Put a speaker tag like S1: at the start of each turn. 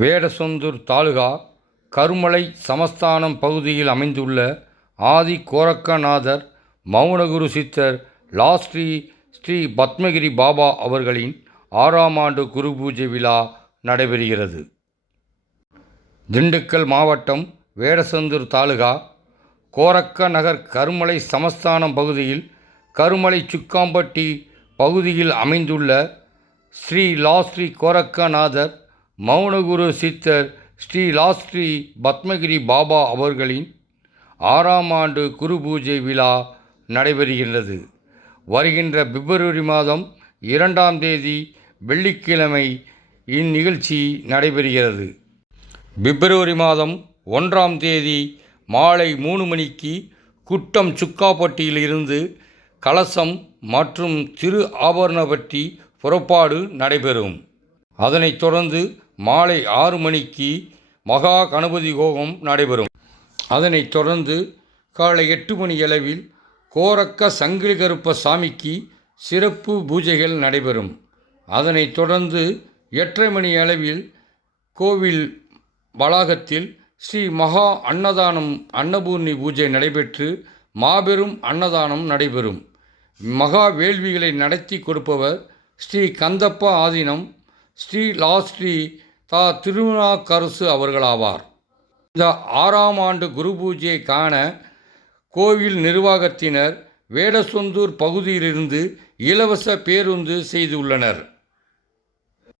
S1: வேடசொந்தூர் தாலுகா கருமலை சமஸ்தானம் பகுதியில் அமைந்துள்ள ஆதி கோரக்கநாதர் மௌனகுரு சித்தர் லாஸ்ரீ ஸ்ரீ பத்மகிரி பாபா அவர்களின் ஆறாம் ஆண்டு குரு பூஜை விழா நடைபெறுகிறது. திண்டுக்கல் மாவட்டம் வேடசந்தூர் தாலுகா கோரக்க நகர் கருமலை சமஸ்தானம் பகுதியில் கருமலை சுக்காம்பட்டி பகுதியில் அமைந்துள்ள ஸ்ரீ லாஸ்ரீ கோரக்கநாதர் மௌனகுரு சித்தர் ஸ்ரீ லாஸ்ரீ பத்மகிரி பாபா அவர்களின் ஆறாம் ஆண்டு குரு பூஜை விழா நடைபெறுகின்றது. வருகின்ற பிப்ரவரி மாதம் இரண்டாம் தேதி வெள்ளிக்கிழமை இந்நிகழ்ச்சி நடைபெறுகிறது. பிப்ரவரி மாதம் ஒன்றாம் தேதி மாலை மூணு மணிக்கு குட்டம் சுக்காப்பட்டியில் இருந்து கலசம் மற்றும் திரு ஆபரணப்பட்டி புறப்பாடு நடைபெறும். அதனைத் தொடர்ந்து மாலை ஆறு மணிக்கு மகா கணபதி ஹோமம் நடைபெறும். அதனைத் தொடர்ந்து காலை எட்டு மணி அளவில் கோரக்க சங்கிலி கருப்ப சாமிக்கு சிறப்பு பூஜைகள் நடைபெறும். அதனைத் தொடர்ந்து எட்டரை மணி அளவில் கோவில் வளாகத்தில் ஸ்ரீ மகா அன்னதானம் அன்னபூர்ணி பூஜை நடைபெற்று மாபெரும் அன்னதானம் நடைபெறும். மகா வேள்விகளை நடத்தி கொடுப்பவர் ஸ்ரீ கந்தப்ப ஆதீனம் ஸ்ரீ லாஸ்ரீ தா திருநாக்கரசு அவர்களாவார். இந்த ஆறாம் ஆண்டு குரு பூஜையை காண கோவில் நிர்வாகத்தினர் வேடசொந்தூர் பகுதியிலிருந்து இலவச பேருந்து செய்துள்ளனர்